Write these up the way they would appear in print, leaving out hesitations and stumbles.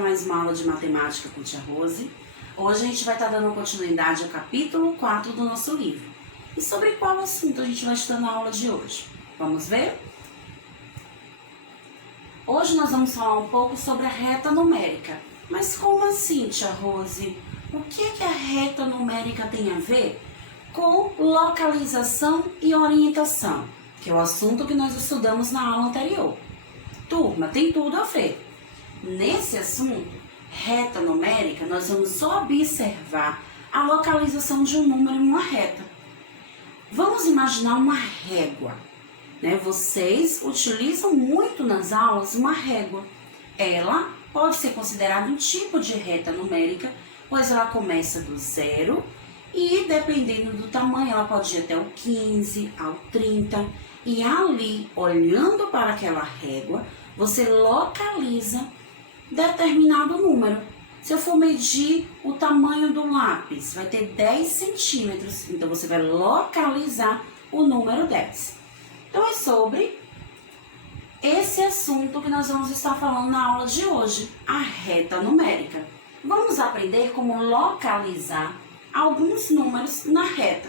para mais uma aula de matemática com tia Rose. Hoje a gente vai estar dando continuidade ao capítulo 4 do nosso livro. E sobre qual assunto a gente vai estudar na aula de hoje? Vamos ver? Hoje nós vamos falar um pouco sobre a reta numérica. Mas como assim, tia Rose? O que a reta numérica tem a ver com localização e orientação? Que é o assunto que nós estudamos na aula anterior. Turma, tem tudo a ver. Nesse assunto, reta numérica, nós vamos observar a localização de um número em uma reta. Vamos imaginar uma régua, né? Vocês utilizam muito nas aulas uma régua. Ela pode ser considerada um tipo de reta numérica, pois ela começa do 0 e, dependendo do tamanho, ela pode ir até o 15, ao 30. E ali, olhando para aquela régua, você localiza determinado número. Se eu for medir o tamanho do lápis, vai ter 10 centímetros. Então, você vai localizar o número 10. Então, é sobre esse assunto que nós vamos estar falando na aula de hoje, a reta numérica. Vamos aprender como localizar alguns números na reta.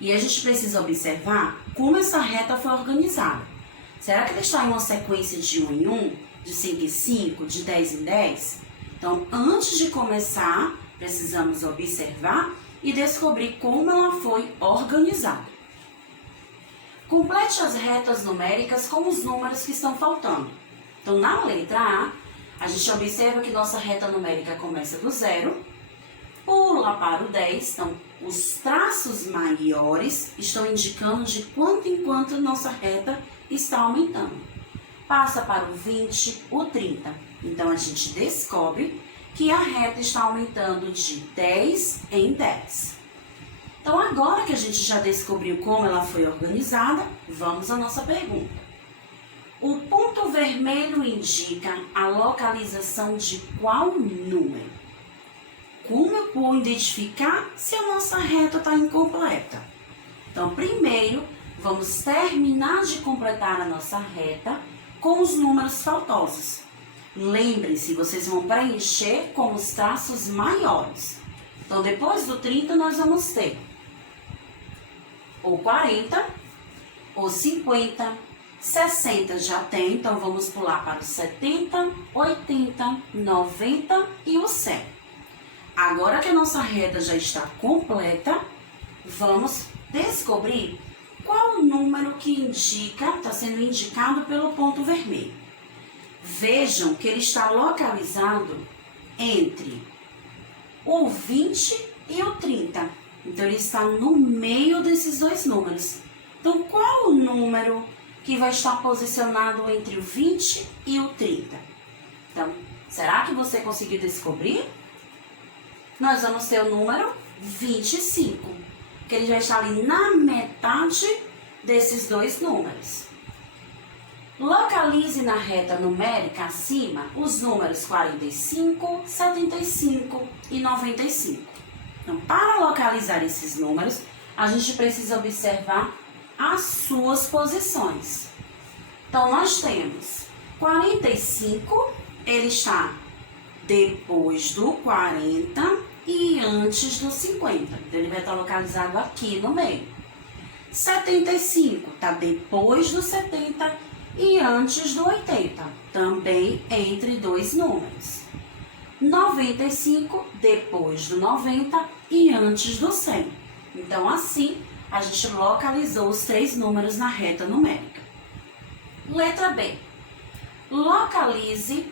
E a gente precisa observar como essa reta foi organizada. Será que ela está em uma sequência de 1 em 1? De 5 em 5, de 10 em 10? Então, antes de começar, precisamos observar e descobrir como ela foi organizada. Complete as retas numéricas com os números que estão faltando. Então, na letra A gente observa que nossa reta numérica começa do 0, pula para o 10, então os traços maiores estão indicando de quanto em quanto nossa reta está aumentando. Passa para o 20, o 30. Então, a gente descobre que a reta está aumentando de 10 em 10. Então, agora que a gente já descobriu como ela foi organizada, vamos à nossa pergunta. O ponto vermelho indica a localização de qual número? Como eu vou identificar se a nossa reta está incompleta? Então, primeiro, vamos terminar de completar a nossa reta com os números faltosos. Lembrem-se, vocês vão preencher com os traços maiores. Então, depois do 30, nós vamos ter o 40, o 50, 60 já tem, então vamos pular para o 70, 80, 90 e o 100. Agora que a nossa reta já está completa, vamos descobrir qual o número que está sendo indicado pelo ponto vermelho. Vejam que ele está localizado entre o 20 e o 30. Então, ele está no meio desses dois números. Então, qual o número que vai estar posicionado entre o 20 e o 30? Então, será que você conseguiu descobrir? Nós vamos ter o número 25, que ele vai estar ali na metade desses dois números. Localize na reta numérica acima os números 45, 75 e 95. Então, para localizar esses números, a gente precisa observar as suas posições. Então, nós temos 45, ele está depois do 40 e antes do 50. Então, ele vai estar localizado aqui no meio. 75 está depois do 70 e antes do 80, também entre dois números. 95 depois do 90 e antes do 100. Então, assim, a gente localizou os três números na reta numérica. Letra B. Localize,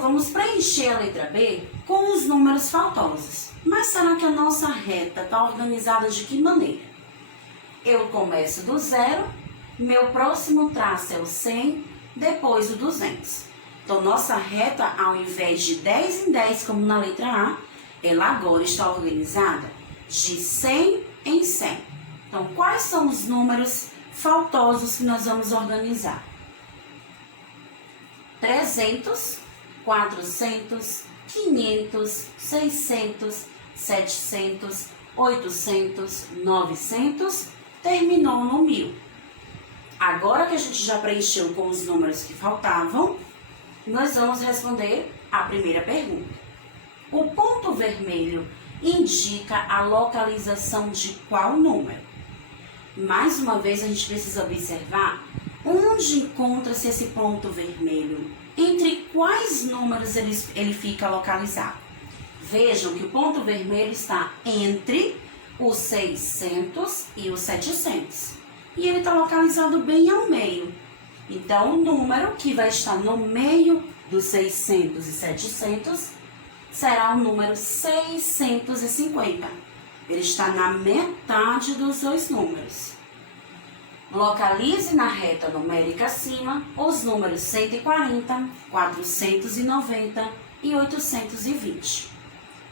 vamos preencher a letra B com os números faltosos. Mas será que a nossa reta está organizada de que maneira? Eu começo do 0, meu próximo traço é o 100, depois o 200. Então, nossa reta, ao invés de 10 em 10, como na letra A, ela agora está organizada de 100 em 100. Então, quais são os números faltosos que nós vamos organizar? 300, 400, 500, 600, 700, 800, 900, terminou no 1000. Agora que a gente já preencheu com os números que faltavam, nós vamos responder a primeira pergunta. O ponto vermelho indica a localização de qual número? Mais uma vez, a gente precisa observar onde encontra-se esse ponto vermelho, entre quais números ele fica localizado. Vejam que o ponto vermelho está entre os 600 e os 700. E ele está localizado bem ao meio. Então, o número que vai estar no meio dos 600 e 700 será o número 650. Ele está na metade dos dois números. Localize na reta numérica acima os números 140, 490 e 820.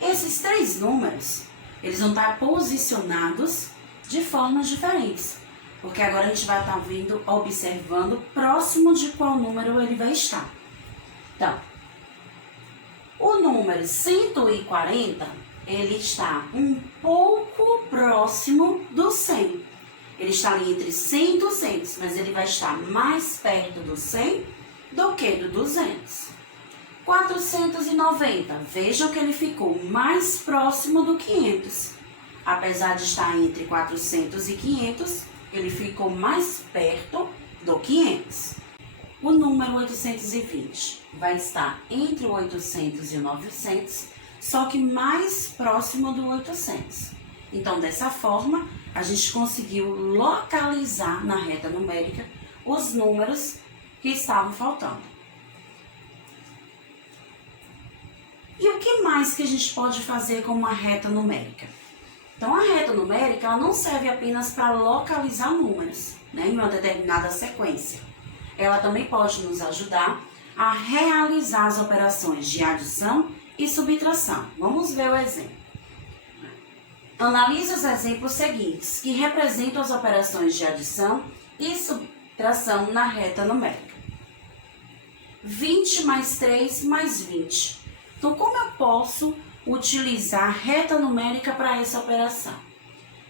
Esses três números, eles vão estar posicionados de formas diferentes, porque agora a gente vai estar observando próximo de qual número ele vai estar. Então, o número 140, ele está um pouco próximo do 100. Ele está ali entre 100 e 200, mas ele vai estar mais perto do 100 do que do 200. 490, vejam que ele ficou mais próximo do 500. Apesar de estar entre 400 e 500, ele ficou mais perto do 500. O número 820 vai estar entre o 800 e o 900, só que mais próximo do 800. Então, dessa forma, a gente conseguiu localizar na reta numérica os números que estavam faltando. E o que mais que a gente pode fazer com uma reta numérica? Então, a reta numérica ela não serve apenas para localizar números, né, em uma determinada sequência. Ela também pode nos ajudar a realizar as operações de adição e subtração. Vamos ver o exemplo. Analise os exemplos seguintes, que representam as operações de adição e subtração na reta numérica. 20 mais 3 mais 20. Então, como eu posso utilizar a reta numérica para essa operação?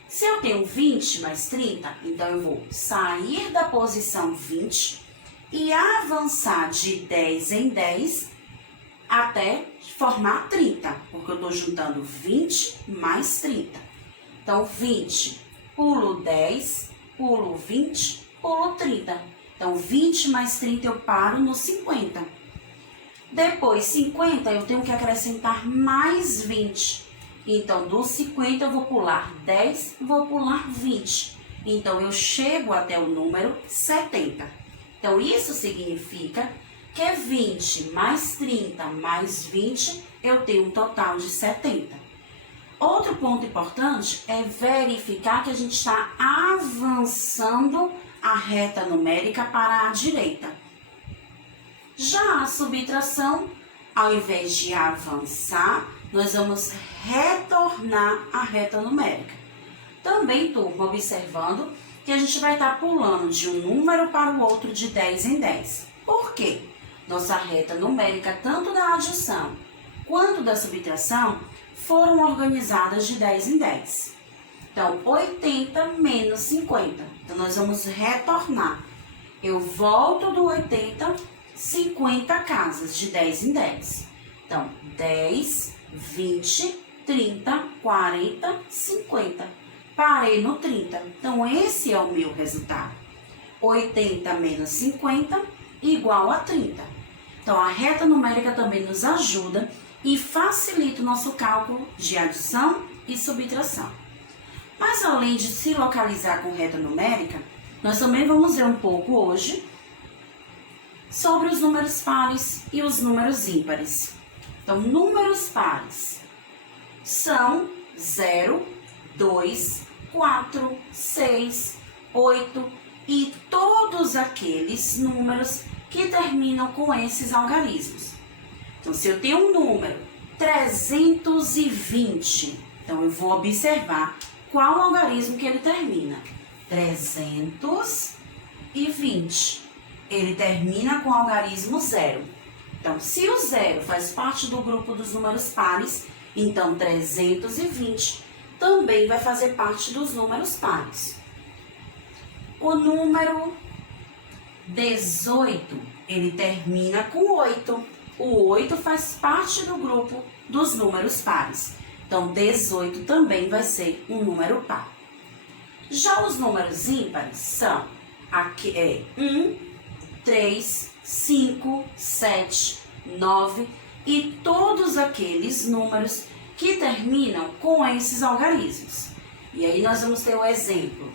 Se eu tenho 20 mais 30, então eu vou sair da posição 20 e avançar de 10 em 10 até formar 30, porque eu estou juntando 20 mais 30. Então, 20, pulo 10, pulo 20, pulo 30. Então, 20 mais 30 eu paro no 50. Depois, 50 eu tenho que acrescentar mais 20. Então, do 50 eu vou pular 10, vou pular 20. Então, eu chego até o número 70. Então, isso significa que 20 mais 30 mais 20, eu tenho um total de 70. Outro ponto importante é verificar que a gente está avançando a reta numérica para a direita. Já a subtração, ao invés de avançar, nós vamos retornar à reta numérica. Também, turma, observando que a gente vai estar pulando de um número para o outro de 10 em 10. Por quê? Nossa reta numérica, tanto da adição quanto da subtração, foram organizadas de 10 em 10. Então, 80 menos 50. Então, nós vamos retornar. Eu volto do 80, 50 casas, de 10 em 10. Então, 10, 20, 30, 40, 50. Parei no 30. Então, esse é o meu resultado. 80 menos 50 igual a 30. Então, a reta numérica também nos ajuda e facilita o nosso cálculo de adição e subtração. Mas, além de se localizar com reta numérica, nós também vamos ver um pouco hoje sobre os números pares e os números ímpares. Então, números pares são 0, 2, 4, 6, 8 e todos aqueles números que terminam com esses algarismos. Então, se eu tenho um número 320, então eu vou observar qual algarismo que ele termina. 320. Ele termina com o algarismo 0. Então, se o 0 faz parte do grupo dos números pares, então 320 também vai fazer parte dos números pares. O número 18, ele termina com 8. O 8 faz parte do grupo dos números pares. Então, 18 também vai ser um número par. Já os números ímpares são 1, 3, 5, 7, 9 e todos aqueles números que terminam com esses algarismos. E aí nós vamos ter o exemplo.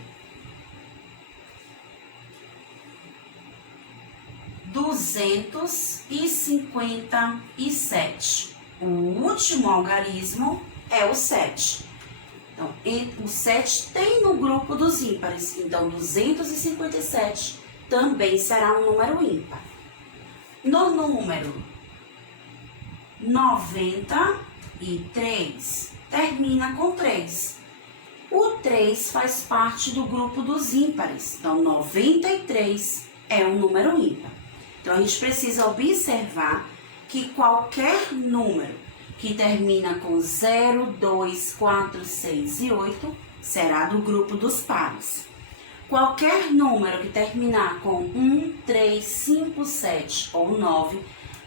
257. O último algarismo é o 7. Então, o 7 tem no grupo dos ímpares. Então, 257 também será um número ímpar. No número 93, termina com 3. O 3 faz parte do grupo dos ímpares. Então, 93 é um número ímpar. Então, a gente precisa observar que qualquer número que termina com 0, 2, 4, 6 e 8 será do grupo dos pares. Qualquer número que terminar com 1, 3, 5, 7 ou 9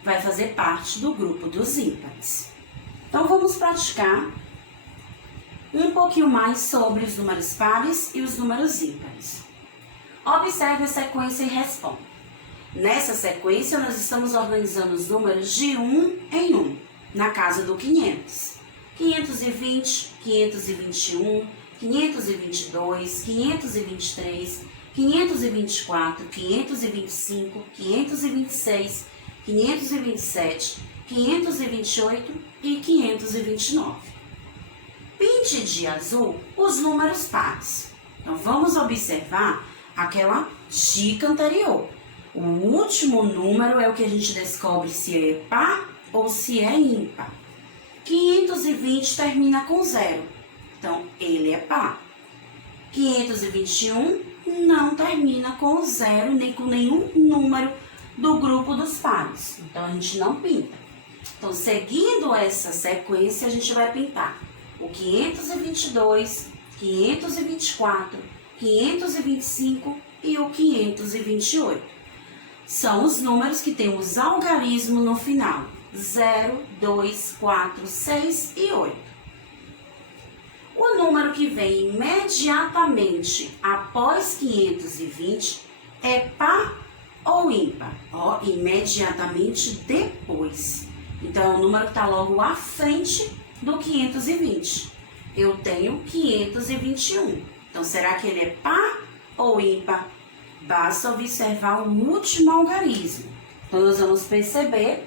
vai fazer parte do grupo dos ímpares. Então, vamos praticar um pouquinho mais sobre os números pares e os números ímpares. Observe a sequência e responda. Nessa sequência, nós estamos organizando os números de 1 em 1, na casa do 500. 520, 521, 522, 523, 524, 525, 526, 527, 528 e 529. Pinte de azul os números pares. Então, vamos observar aquela dica anterior. O último número é o que a gente descobre se é par ou se é ímpar. 520 termina com 0. Então, ele é par. 521 não termina com 0, nem com nenhum número do grupo dos pares. Então, a gente não pinta. Então, seguindo essa sequência, a gente vai pintar o 522, 524, 525 e o 528. São os números que têm os algarismos no final. 0, 2, 4, 6 e 8. O número que vem imediatamente após 520 é par ou ímpar? Ó, imediatamente depois. Então, é o número que está logo à frente do 520. Eu tenho 521. Então, será que ele é par ou ímpar? Basta observar o último algarismo. Então, nós vamos perceber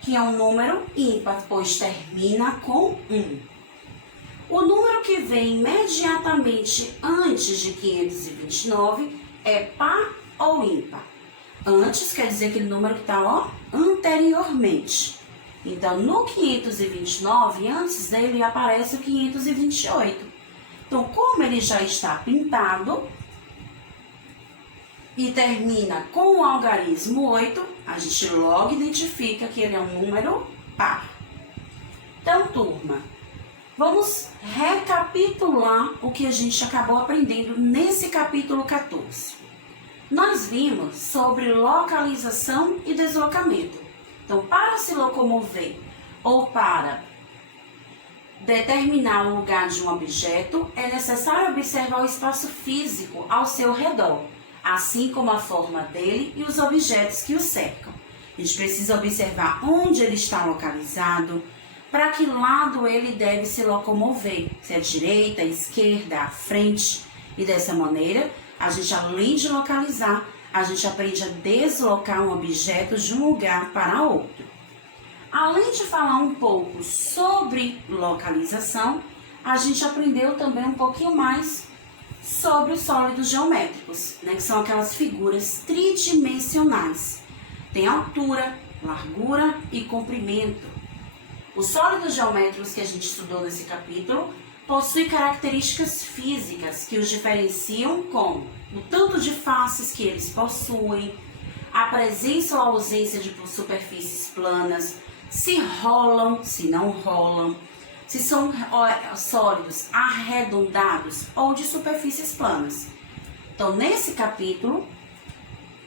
que é um número ímpar, pois termina com 1. O número que vem imediatamente antes de 529 é par ou ímpar? Antes quer dizer aquele número que está anteriormente. Então, no 529, antes dele aparece o 528. Então, como ele já está pintado e termina com o algarismo 8, a gente logo identifica que ele é um número par. Então, turma, vamos recapitular o que a gente acabou aprendendo nesse capítulo 14. Nós vimos sobre localização e deslocamento. Então, para se locomover ou para determinar o lugar de um objeto, é necessário observar o espaço físico ao seu redor, assim como a forma dele e os objetos que o cercam. A gente precisa observar onde ele está localizado, para que lado ele deve se locomover, se é à direita, à esquerda, à frente. E dessa maneira, a gente, além de localizar, a gente aprende a deslocar um objeto de um lugar para outro. Além de falar um pouco sobre localização, a gente aprendeu também um pouquinho mais sobre os sólidos geométricos, que são aquelas figuras tridimensionais. Tem altura, largura e comprimento. Os sólidos geométricos que a gente estudou nesse capítulo possuem características físicas que os diferenciam, como o tanto de faces que eles possuem, a presença ou ausência de superfícies planas, se rolam, se não rolam, se são sólidos arredondados ou de superfícies planas. Então, nesse capítulo,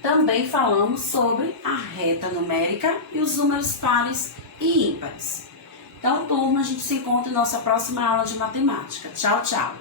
também falamos sobre a reta numérica e os números pares e ímpares. Então, turma, a gente se encontra em nossa próxima aula de matemática. Tchau, tchau!